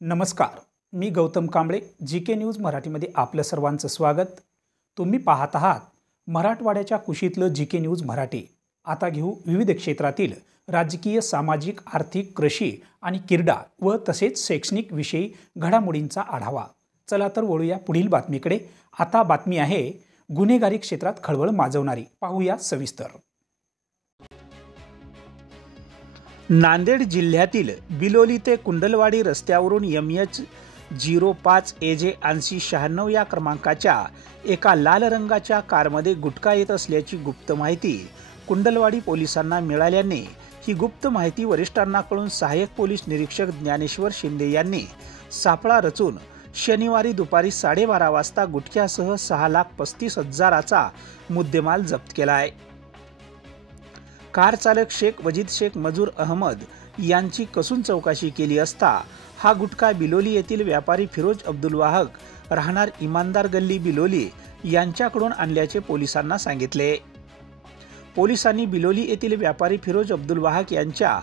नमस्कार, मी गौतम कांबळे जी के न्यूज मराठीमध्ये आपलं सर्वांचं स्वागत। तुम्ही पाहत आहात मराठवाड्याच्या कुशीतलं जी के न्यूज मराठी। आता घेऊ विविध क्षेत्रातील राजकीय, सामाजिक, आर्थिक, कृषी आणि क्रीडा व तसेच शैक्षणिक विषयी घडामोडींचा आढावा। चला तर वळूया पुढील बातमीकडे। आता बातमी आहे गुन्हेगारी क्षेत्रात खळबळ माजवणारी। पाहूया सविस्तर। नांदेड जिल्ह्यातील बिलोली ते कुंडलवाडी रस्त्यावरून MH05 AJ 8096 या क्रमांकाच्या एका लाल रंगाच्या कारमध्ये गुटखा येत असल्याची गुप्त माहिती कुंडलवाडी पोलिसांना मिळाल्याने ही गुप्त माहिती वरिष्ठांना कळून सहाय्यक पोलीस निरीक्षक ज्ञानेश्वर शिंदे यांनी सापळा रचून शनिवारी दुपारी 12:30 वाजता गुटख्यासह 6,35,000चा मुद्देमाल जप्त केला आहे। कार चालक शेख वजीद शेख मजूर अहमद यांची कसून चौकशी केली असता हा गुटखा बिलोली येथील व्यापारी फिरोज अब्दुल वाहक राहणार इमानदार गल्ली बिलोली यांच्याकडून आणल्याचे पोलिसांना सांगितले। पोलिसांनी बिलोली येथील व्यापारी फिरोज अब्दुल वाहक यांच्या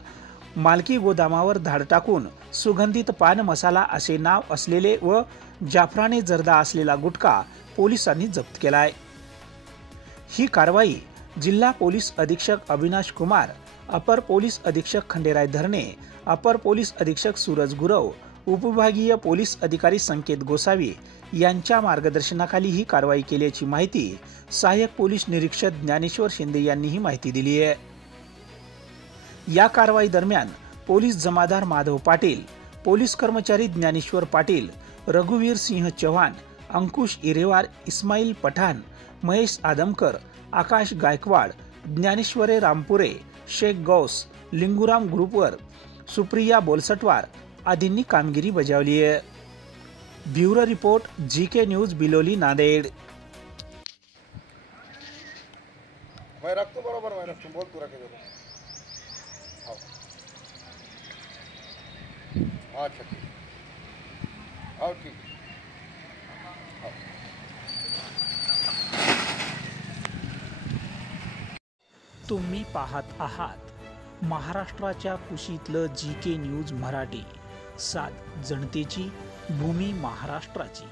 मालकी गोदामावर धाड टाकून सुगंधित पान मसाला असे नाव असलेले व जाफरानी जर्दा असलेला गुटखा पोलिसांनी जप्त केलाय। ही कारवाई जिल्हा पोलीस अधीक्षक अविनाश कुमार, अपर पोलीस अधीक्षक खंडेराय धरणे, अपर पोलीस अधीक्षक सूरज गुरव, उपविभागीय पोलीस अधिकारी संकेत गोसावी यांच्या मार्गदर्शनाखाली ही कारवाई केल्याची माहिती सहाय्यक पोलीस निरीक्षक ज्ञानेश्वर शिंदे यांनी ही माहिती दिली आहे। या कारवाई दरम्यान पोलीस जमादार माधव पाटील, पोलीस कर्मचारी ज्ञानेश्वर पाटील, रघुवीर सिंह चव्हाण, अंकुश इरेवार, इस्माईल पठाण, महेश आदमकर, आकाश गायकवाड, ज्ञानेश्वरे रामपुरे, शेख गौस, लिंगुराम ग्रुपवर, सुप्रिया बोलसटवार आदींनी कामगिरी बजावली आहे। ब्युरो रिपोर्ट जी के न्यूज बिलोली नांदेड। मैं रखतो बरोबर मैं रखतो बोल तू रखे दो। अच्छा ठीक। तुम्ही पाहत आहात महाराष्ट्राच्या कुशीतलं जी के न्यूज मराठी। सात जनतेची, भूमी महाराष्ट्राची।